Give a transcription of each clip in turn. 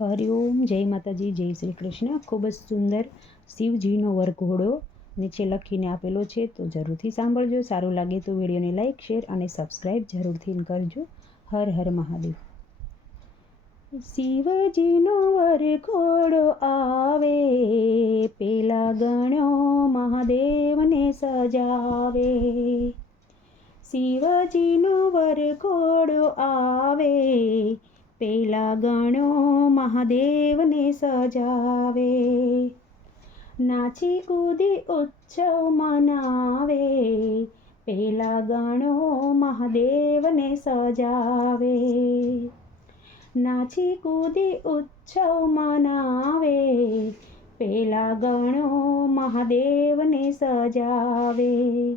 હરિઓમ જય માતાજી, જય શ્રી કૃષ્ણ. ખૂબ જ સુંદર શિવજીનો વરઘોડો નીચે લખીને આપેલો છે, તો જરૂરથી સાંભળજો. સારું લાગે તો વિડીયોને લાઈક, શેર અને સબસ્ક્રાઈબ જરૂરથી કરજો. હર હર મહાદેવ. શિવજીનો વરઘોડો આવે, પેલા ગણો મહાદેવને સજાવે. શિવજીનો વરઘોડો આવે પેલા ગણો મહાદેવને સજાવે. નાચી કૂદી ઉત્સવ મનાવે. પેલા ગણો મહાદેવને સજાવે. નાચી કૂદી ઉત્સવ મનાવે. પેલા ગણો મહાદેવને સજાવે.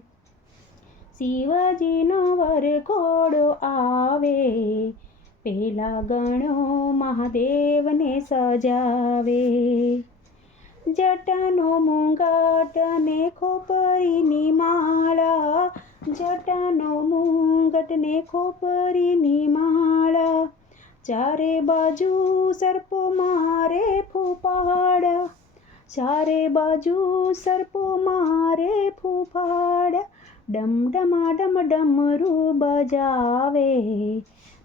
શિવજીનો વરઘોડો આવે. પેલા ગણો મહાદેવને સજાવે. જટનો મુંગાટ ને ખોપરીની માળા. જટનો મુંગટ ને ખોપરીની માળા. ચારે બાજુ સર્પો મારે ફૂફાડ. ચારે બાજુ સર્પો મારે ફૂફાડ. ડમ ડમા ડમ ડમરું બજાવે.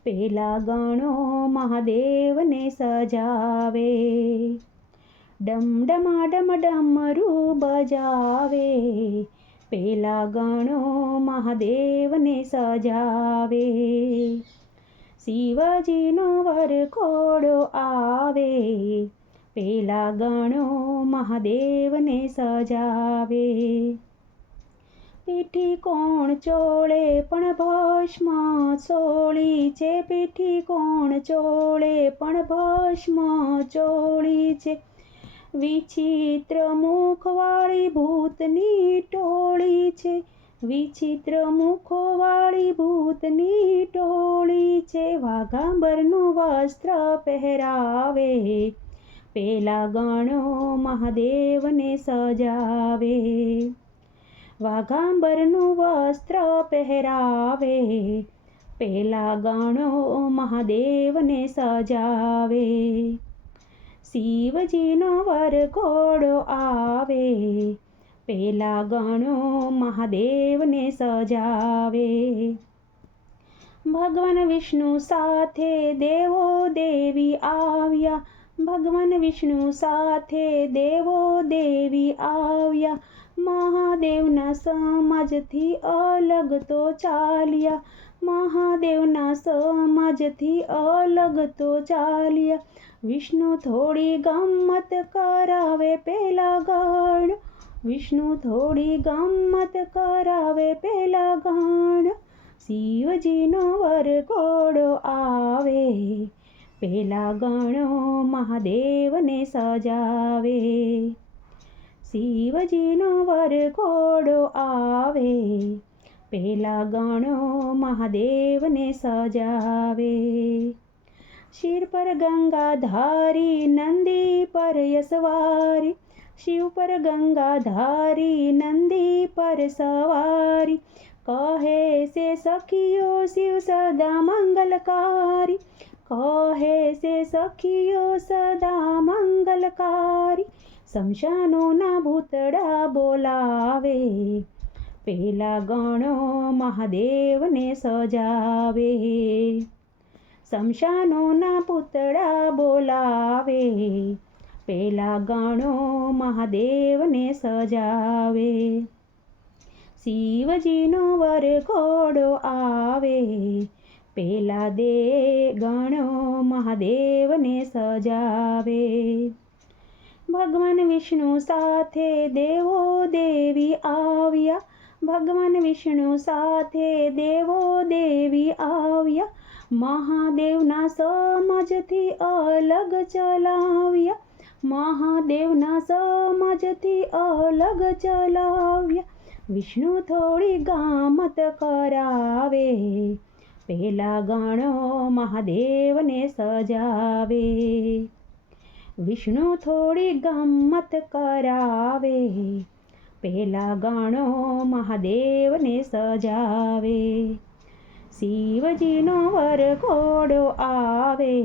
પેલા ગણો મહાદેવને સજાવે. ડમડમા ડમ ડમરું બજાવે. પેલા ગણો મહાદેવને સજાવે. શિવજીનો વરખોડો આવે. પેલા ગણો મહાદેવને સજાવે. પીઠી કોણ ચોળે? પણ ભસ્મ ચોળી છે પીઠી કોણ ચોળે? પણ ભસ્મ ચોળી છે. વિચિત્ર મુખવાળી ભૂતની ટોળી છે. વિચિત્ર મુખવાળી ભૂતની ટોળી છે. વાઘાંબરનું વસ્ત્ર પહેરાવે. પેલા ગણો મહાદેવને સજાવે. વાઘાંબરનું વસ્ત્ર પહેરાવે પેલા ગણો મહાદેવને સજાવે. શિવજીનો વરઘોડો આવે પેલા ગણો મહાદેવને સજાવે. ભગવાન વિષ્ણુ સાથે દેવો દેવી આવ્યા ભગવાન વિષ્ણુ સાથે દેવો દેવી આવ્યા. મહાદેવના સમાજથી અલગ તો ચાલ્યા. મહાદેવના સમાજથી અલગ તો ચાલ્યા. વિષ્ણુ થોડી ગમત કરાવે પેલા ગણ. વિષ્ણુ થોડી ગમત કરાવે પેલા ગણ. શિવજીનો વરઘોડો આવે. પેલા ગણો મહાદેવને સજાવે. શિવજીનો વર ઘોડો આવે. પેલા ગણો મહાદેવને સજાવે. શિર પર ગંગાધારી નંદી પર યસવારી શિવ પર ગંગાધારી નંદી પર સવારી. કહે છે, સખીઓ, શિવ સદા મંગલકારી. કહે છે, સખીઓ સદા મંગલકારી શમશાનોના ભૂતડા બોલાવે. પેલા ગણો મહાદેવને સજાવે. શમશાનોના પૂતળા બોલાવે. પેલા ગણો મહાદેવને સજાવે. શિવજીનો વરઘોડો આવે. પેલા દે ગણો મહાદેવને સજાવે. ભગવાન વિષ્ણુ સાથે દેવો દેવી આવ્યા. ભગવાન વિષ્ણુ સાથે દેવો દેવી આવ્યા. મહાદેવના સમજથી અલગ ચલાવ્યા. મહાદેવના સમજથી અલગ ચલાવ્યા. વિષ્ણુ થોડી ગામત કરાવે. પેલા ગણો મહાદેવને સજાવે. વિષ્ણુ થોડી ગમત કરાવે. પહેલા ગણો મહાદેવને સજાવે. શિવજીનો વરઘોડો આવે.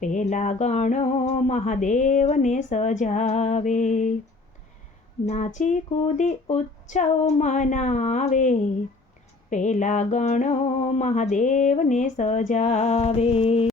પહેલા ગણો મહાદેવને સજાવે. નાચી કૂદી ઉત્સવ મનાવે. પેલા ગણો મહાદેવને સજાવે.